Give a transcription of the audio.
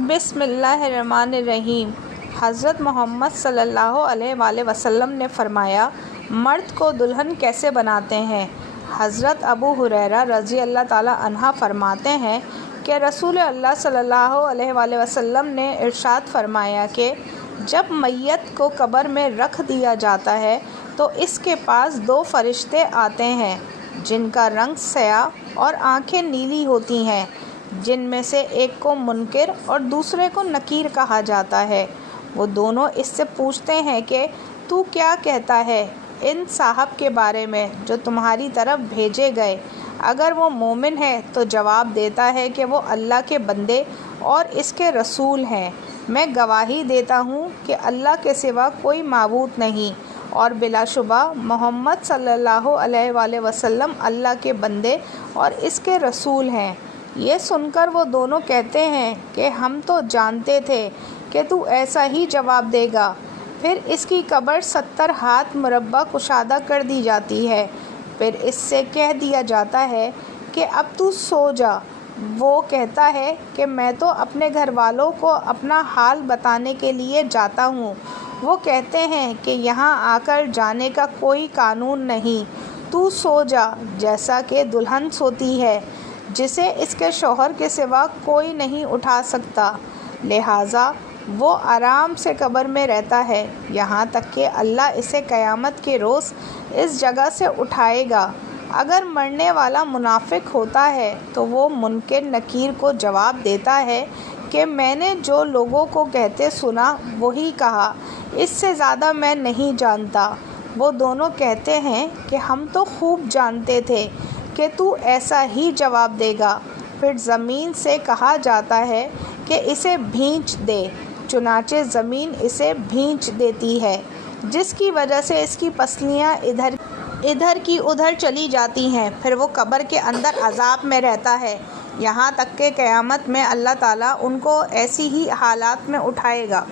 बिस्मिल्लाहिर्रहमानिर्रहीम। हज़रत मोहम्मद सल्लल्लाहु अलैहि वआले वसल्लम ने फरमाया, मर्द को दुल्हन कैसे बनाते हैं। हज़रत अबू हुरैरा रज़ी अल्लाह ताला अन्हा फरमाते हैं कि रसूल अल्लाह सल्लल्लाहु अलैहि वआले वसल्लम ने इरशाद फरमाया कि जब मैयत को कब्र में रख दिया जाता है तो इसके पास दो फरिश्ते आते हैं जिनका रंग स्याह और आँखें नीली होती हैं, जिनमें से एक को मुनकिर और दूसरे को नकीर कहा जाता है। वो दोनों इससे पूछते हैं कि तू क्या कहता है इन साहब के बारे में जो तुम्हारी तरफ भेजे गए। अगर वो मोमिन है तो जवाब देता है कि वो अल्लाह के बंदे और इसके रसूल हैं। मैं गवाही देता हूँ कि अल्लाह के सिवा कोई माबूद नहीं और बिलाशुबा मोहम्मद सल्लल्लाहु अलैहि वसल्लम अल्लाह के बंदे और इसके रसूल हैं। ये सुनकर वो दोनों कहते हैं कि हम तो जानते थे कि तू ऐसा ही जवाब देगा। फिर इसकी कब्र 70 हाथ मुरब्बा कुशादा कर दी जाती है। फिर इससे कह दिया जाता है कि अब तू सो जा। वो कहता है कि मैं तो अपने घर वालों को अपना हाल बताने के लिए जाता हूँ। वो कहते हैं कि यहाँ आकर जाने का कोई कानून नहीं, तू सो जा जैसा कि दुल्हन सोती है जिसे इसके शौहर के सिवा कोई नहीं उठा सकता। लिहाजा वो आराम से कब्र में रहता है यहाँ तक कि अल्लाह इसे क़यामत के रोज़ इस जगह से उठाएगा। अगर मरने वाला मुनाफिक होता है तो वो मुनकिर नकीर को जवाब देता है कि मैंने जो लोगों को कहते सुना वही कहा, इससे ज़्यादा मैं नहीं जानता। वो दोनों कहते हैं कि हम तो खूब जानते थे कि तू ऐसा ही जवाब देगा। फिर ज़मीन से कहा जाता है कि इसे भींच दे, चुनाचे ज़मीन इसे भींच देती है, जिसकी वजह से इसकी पसलियाँ इधर की उधर चली जाती हैं। फिर वो कब्र के अंदर अज़ाब में रहता है यहाँ तक कि क़यामत में अल्लाह ताला उनको ऐसी ही हालात में उठाएगा।